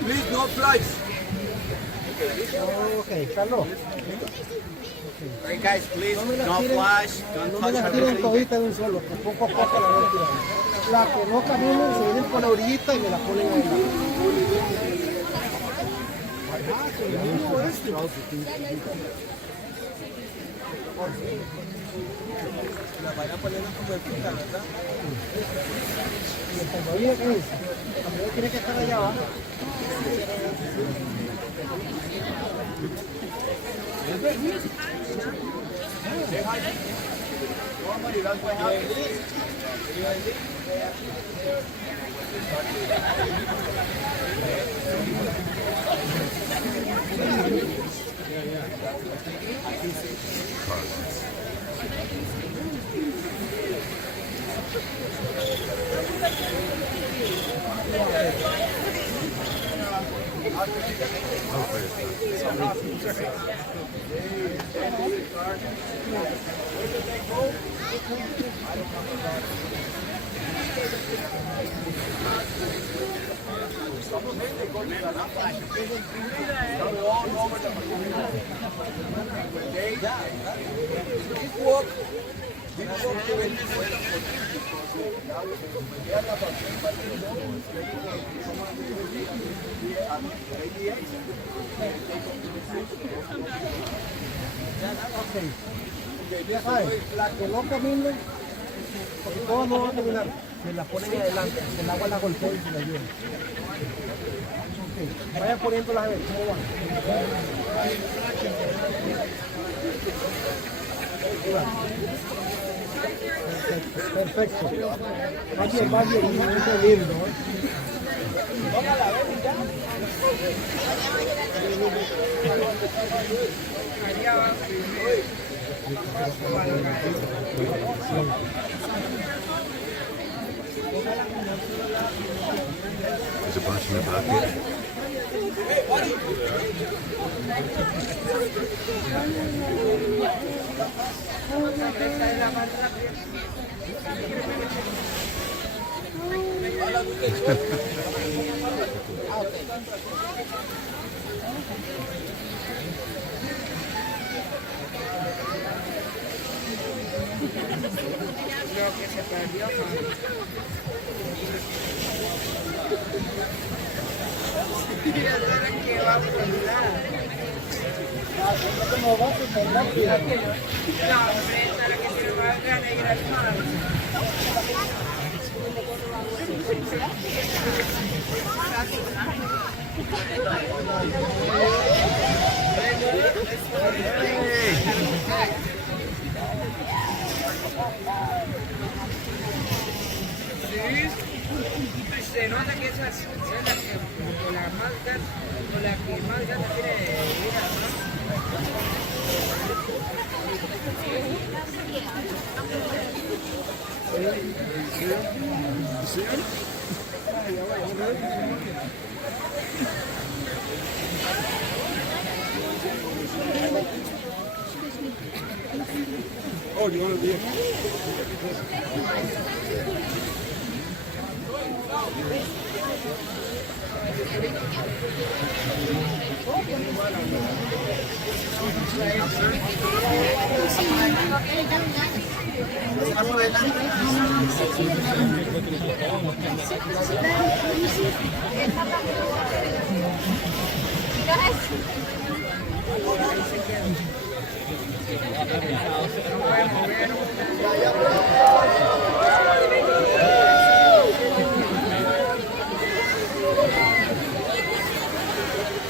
Please, no flights. Okay, Carlos. Hey guys, please, no flash. Don't No me touch las her. tiren toditas de un solo, que poco a poco la voy tirando. La que no caminen se vienen por la orillita y me la ponen ahí. La van a poner como de puta, ¿verdad? ¿Y el salvavidas qué es? También tiene que estar allá abajo. La que no camine, porque todas no van a caminar, se la ponen adelante, el agua la golpea y se la lleva. Okay. Vayan poniéndolas a ver cómo van. Perfecto. Va bien, muy lindo. There's a bunch in the bucket. Lo que se perdió. Que va a volar. ¿Cómo va a ser? No, hombre, esta es la que tiene más ganas de ir al mar. Se nota que esa es la que más ganas tiene de ir al mar. Oh, you want to be?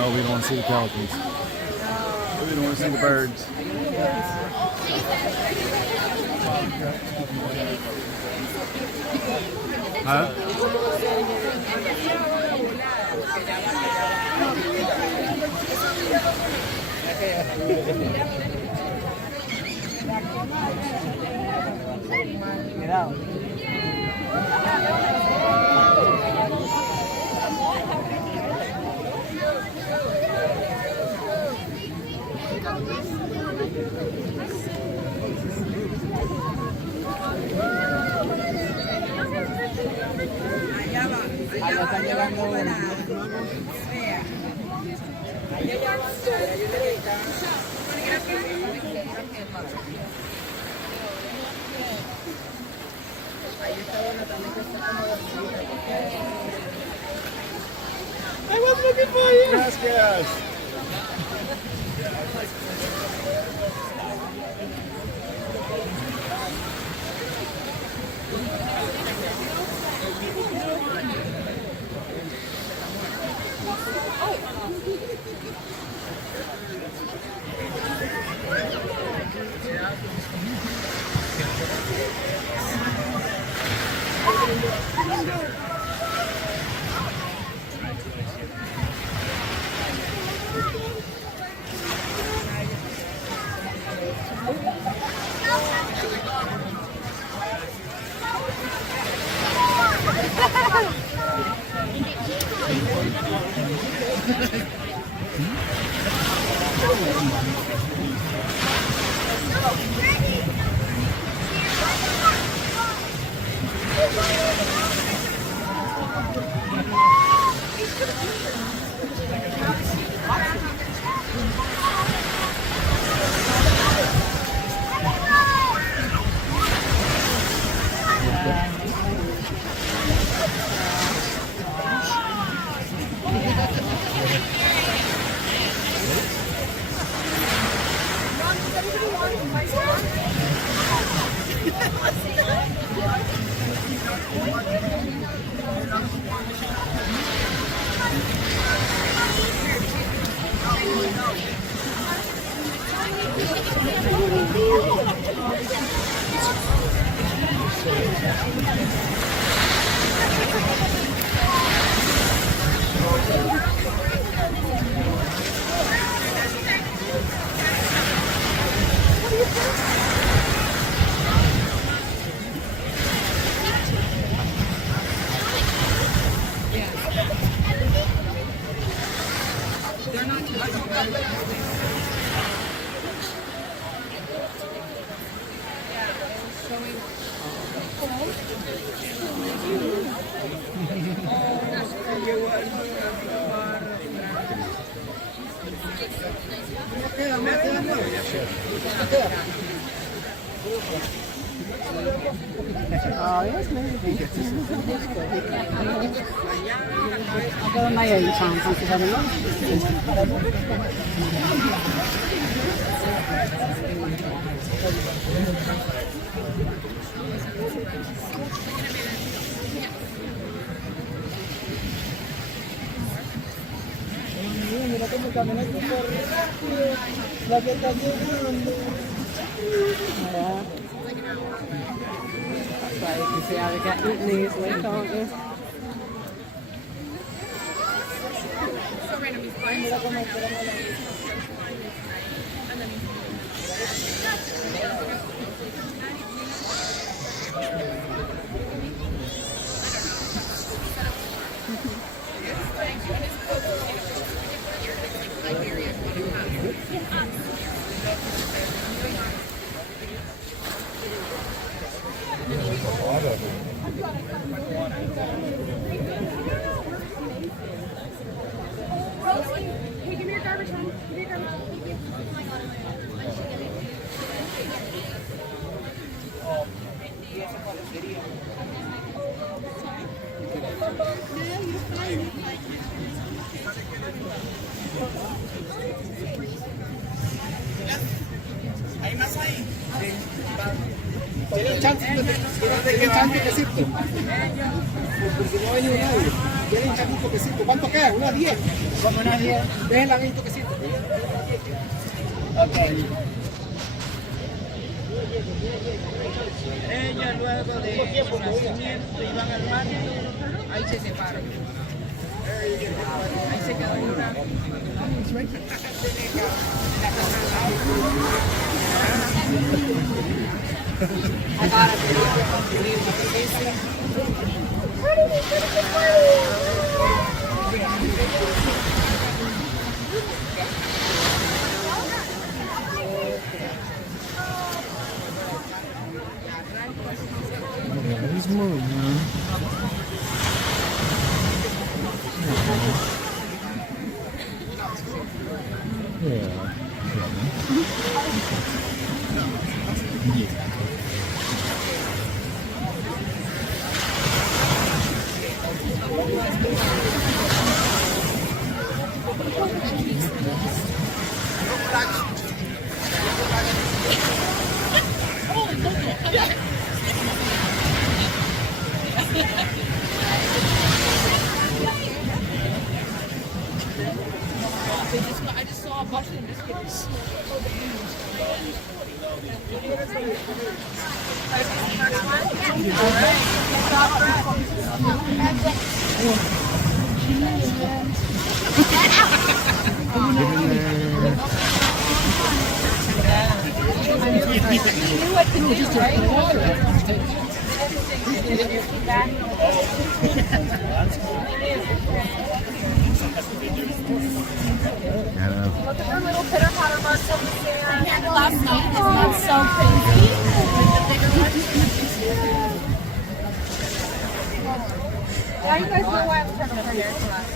Oh, we don't want to see the pelicans. We don't want to see the birds. Huh? Cuidado. Allá está llegando una. Vea. Allá ya avanzó, allá yo le dije. Ahí está una también que está como I was looking for you. Gracias. Ako na yun, sampan sa kanila. Like you see how they got eating these like all this. Hey, give me your garbage, hon. Give me your garbage. Thank you. Hay más ahí. Tienen chance quesito. Porque no ha venido nadie. Tienen chance un toquecito. ¿Cuánto queda? ¿Una 10? Como una 10. Déjenla ahí un toquecito. Ok. Ella luego de nacimiento iban al baño, ahí se separan. Ahí se queda una. He's moving, man. I just saw a bunch of biscuits. Look at her little pitter patter marks on the sand. Last night, isn't that so crazy? Yeah, you guys know why I'm trying to prepare for us.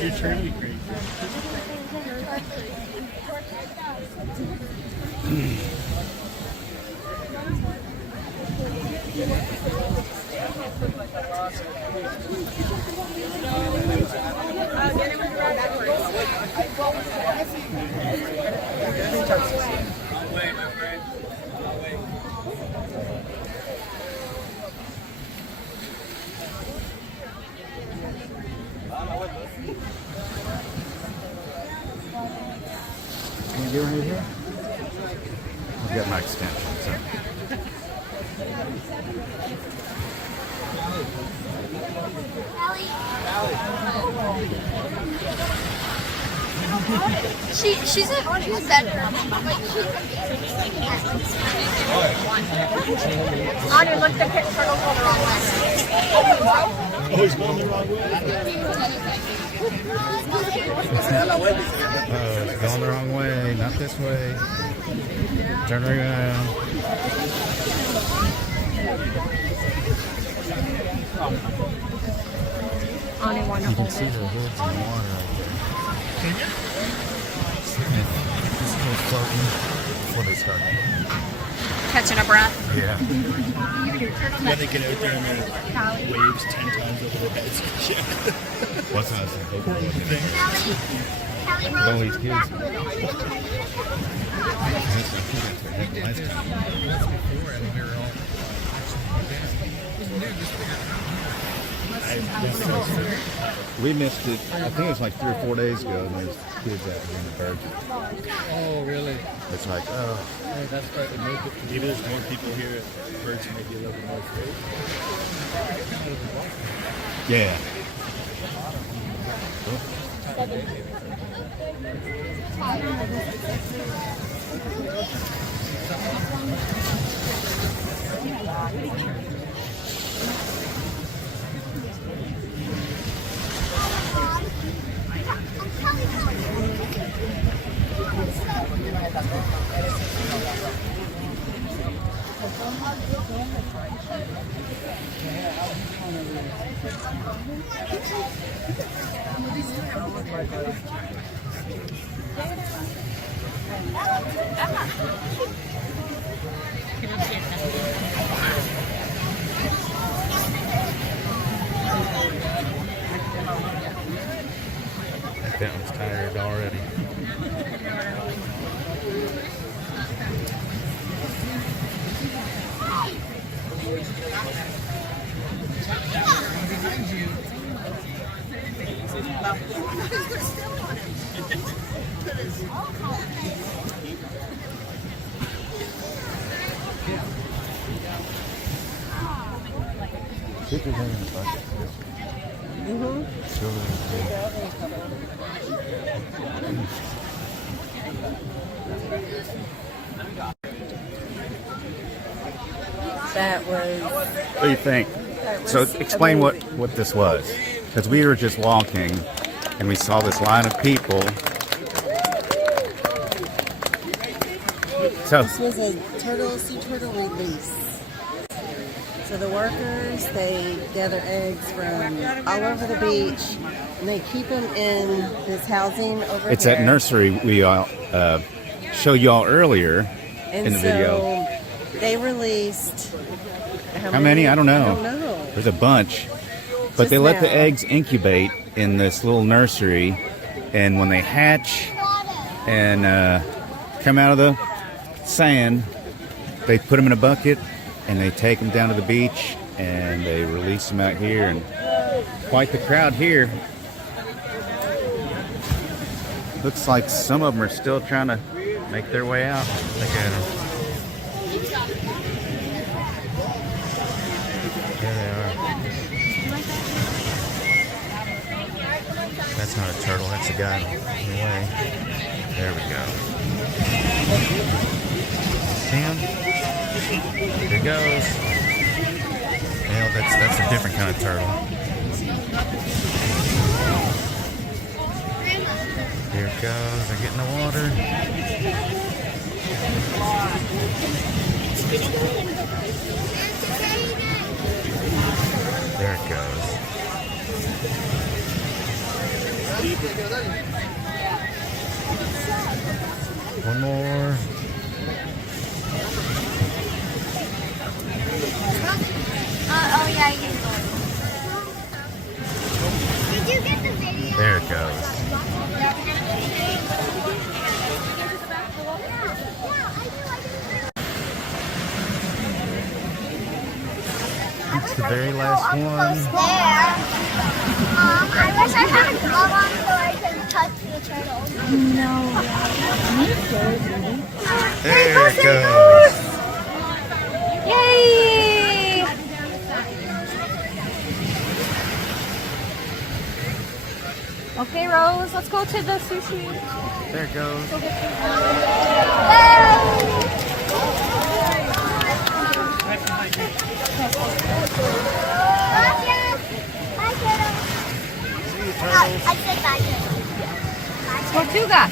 You're truly crazy. Can you get right here? I've got my extension, so. She's better. Anya, look, the turtle go the wrong way. Oh, he's going the wrong way. Oh, it's going the wrong way, not this way. Turn around. Anya, want to You can hold see it. the hoods in the water right there. This is all floating before they start. Catching a breath. Yeah. Yeah, they get out there and the waves 10 times over their heads. What's that? All these kids. We missed it. I think it was like 3 or 4 days ago, and there's kids out here in the Virgin. Oh, really? It's like, oh. Yeah, that's starting to make it. Maybe there's more people here at Virgin, maybe a little bit more afraid. Yeah. That one's tired already. Pictures in the bucket. That was. What do you think? So explain what this was. Because we were just walking and we saw this line of people. So This was a sea turtle release. So the workers, they gather eggs from all over the beach, and they keep them in this housing over it's here. that nursery we showed y'all earlier And in the so video. they released. How many? I don't know. I don't know. There's a bunch. But they let the now. eggs incubate in this little nursery, and when they hatch and come out of the sand, they put them in a bucket and they take them down to the beach and they release them out here. And quite the crowd here. Looks like some of them are still trying to make their way out. Look at them. There they are. That's not a turtle, that's a guy in the way. There we go. See him? There he goes. Well, that's a different kind of turtle. Here it goes, they're getting the water. There it goes. One more. Oh yeah, I did. Did you get the video? There it goes. It's the very last one. There. I wish I had a glove on so I could touch the turtle. No. There it goes. Yay! Okay, Rose, let's go to the sushi. There it goes. See you, turtles. I said bye. Tortuga.